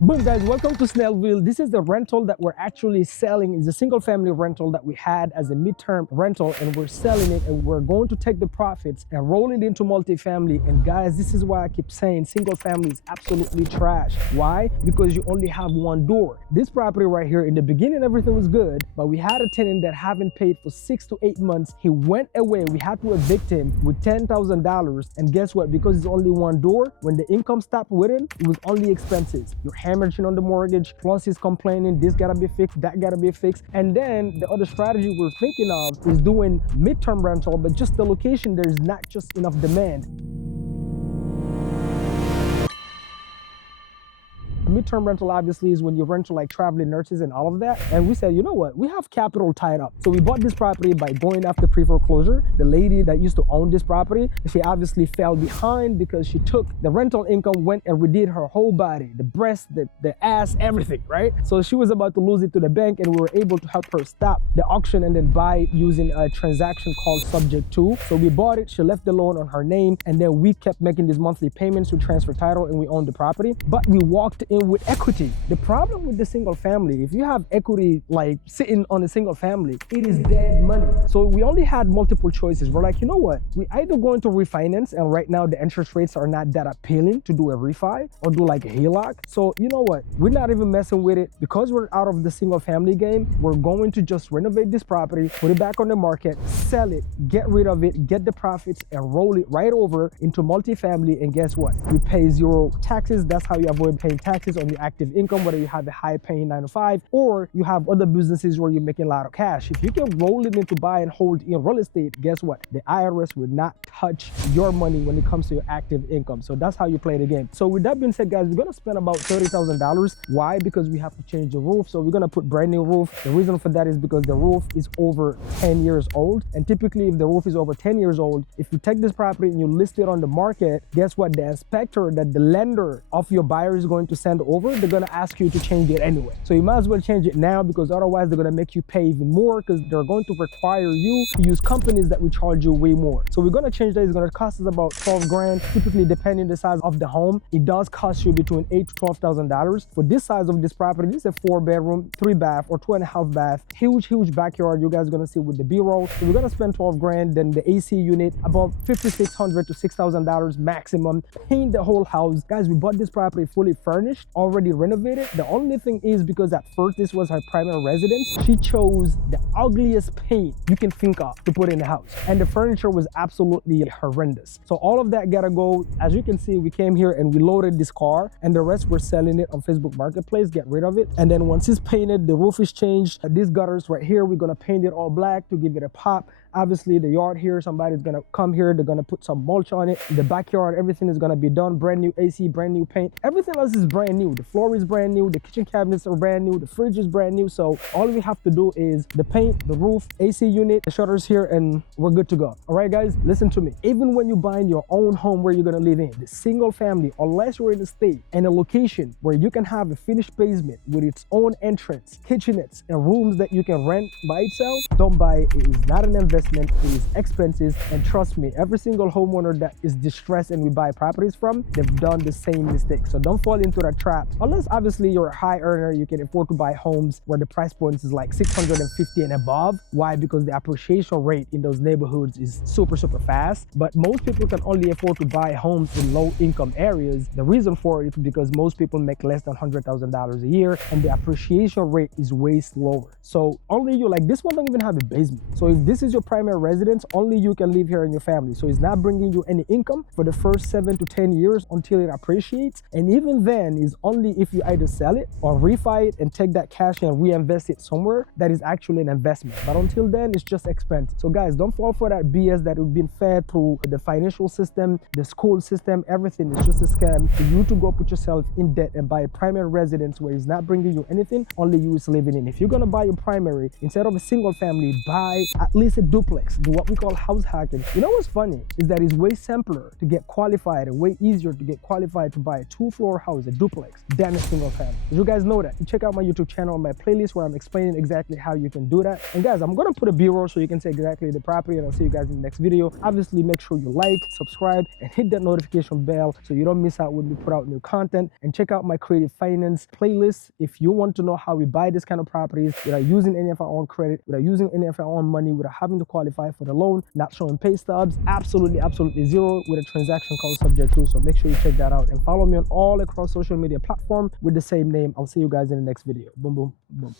Boom guys, welcome to Snellville. This is the rental that we're actually selling. It's a single family rental that we had as a midterm rental, and we're selling it, and we're going to take the profits and roll it into multifamily. And guys, this is why I keep saying single family is absolutely trash. Why? Because you only have one door. This property right here, in the beginning everything was good, but we had a tenant that haven't paid for 6 to 8 months. He went away. We had to evict him with $10,000. And guess what? Because it's only one door, when the income stopped with him, it was only expenses. You're hemorrhaging on the mortgage, plus he's complaining this gotta be fixed, that gotta be fixed. And then the other strategy we're thinking of is doing midterm rental, but just the location, there's not just enough demand. Midterm rental obviously is when you rent to like traveling nurses and all of that. And we said, you know what, we have capital tied up. So we bought this property by going after pre-foreclosure. The lady that used to own this property, she obviously fell behind because she took the rental income, went and redid her whole body, the breast, the ass, everything, right? So she was about to lose it to the bank, and we were able to help her stop the auction and then buy it using a transaction called subject to. So we bought it, she left the loan on her name, and then we kept making these monthly payments to transfer title, and we owned the property. But we walked in with equity. The problem with the single family, if you have equity like sitting on a single family, it is dead money. So we only had multiple choices. We're like, you know what, we either going to refinance, and right now the interest rates are not that appealing to do a refi or do like a HELOC. So you know what, we're not even messing with it. Because we're out of the single family game, we're going to just renovate this property, put it back on the market, sell it, get rid of it, get the profits, and roll it right over into multifamily. And guess what, we pay zero taxes. That's how you avoid paying taxes on the active income, whether you have a high paying 9 to 5 or you have other businesses where you're making a lot of cash. If you can roll it into buy and hold in real estate, guess what, the IRS will not touch your money when it comes to your active income. So that's how you play the game. So with that being said, guys, we're gonna spend about $30,000. Why? Because we have to change the roof. So we're gonna put brand new roof. The reason for that is because the roof is over 10 years old, and typically if the roof is over 10 years old, if you take this property and you list it on the market, guess what, the inspector that the lender of your buyer is going to send over, they're gonna ask you to change it anyway. So you might as well change it now, because otherwise they're gonna make you pay even more, because they're going to require you to use companies that will charge you way more. So we're gonna change that. It's gonna cost us about 12 grand, typically depending the size of the home. It does cost you between $8,000 to $12,000. For this size of this property, this is a 4-bedroom, 3-bath or 2.5 bath, huge backyard. You guys are gonna see with the B-roll. So we're gonna spend 12 grand. Then the AC unit, about $5,600 to $6,000 maximum. Paint the whole house. Guys, we bought this property fully furnished, already renovated. The only thing is, because at first this was her primary residence, she chose the ugliest paint you can think of to put in the house, and the furniture was absolutely horrendous. So all of that gotta go. As you can see, we came here and we loaded this car, and the rest we're selling it on Facebook Marketplace, get rid of it. And then once it's painted, the roof is changed, these gutters right here, we're gonna paint it all black to give it a pop. Obviously the yard here, somebody's gonna come here, they're gonna put some mulch on it. The backyard, everything is gonna be done, brand new AC, brand new paint, everything else is brand new. The floor is brand new, the kitchen cabinets are brand new, the fridge is brand new. So all we have to do is the paint, the roof, AC unit, the shutters here, and we're good to go. All right guys, listen to me. Even when you're buying your own home where you're gonna live in, the single family, unless you're in a state and a location where you can have a finished basement with its own entrance, kitchenettes, and rooms that you can rent by itself, don't buy it. It is not an investment. It is expensive, and trust me, every single homeowner that is distressed and we buy properties from, they've done the same mistake. So don't fall into that trap, unless obviously you're a high earner, you can afford to buy homes where the price point is like 650 and above. Why? Because the appreciation rate in those neighborhoods is super fast. But most people can only afford to buy homes in low income areas. The reason for it is because most people make less than $100,000 a year, and the appreciation rate is way slower. So only you, like this one don't even have a basement. So if this is your primary residence, only you can live here in your family. So it's not bringing you any income for the first 7 to 10 years until it appreciates. And even then is only if you either sell it or refi it and take that cash and reinvest it somewhere that is actually an investment. But until then, it's just expense. So guys, don't fall for that BS that we've been fed through the financial system, the school system. Everything is just a scam for you to go put yourself in debt and buy a primary residence where it's not bringing you anything, only you is living in. If you're gonna buy your primary, instead of a single family, buy at least a duplex, do what we call house hacking. You know what's funny is that it's way simpler to get qualified and way easier to get qualified to buy a 2-floor house, a duplex, than a single family. Did you guys know that? You check out my YouTube channel on my playlist where I'm explaining exactly how you can do that. And guys, I'm gonna put a B-roll so you can see exactly the property, and I'll see you guys in the next video. Obviously, make sure you like, subscribe, and hit that notification bell so you don't miss out when we put out new content. And check out my creative finance playlist if you want to know how we buy this kind of properties without using any of our own credit, without using any of our own money, without having to qualify for the loan, not showing pay stubs, absolutely zero with a transaction cost subject to. So make sure you check that out and follow me on all across social media platforms with the same name. I'll see you guys in the next video. Boom, boom, boom.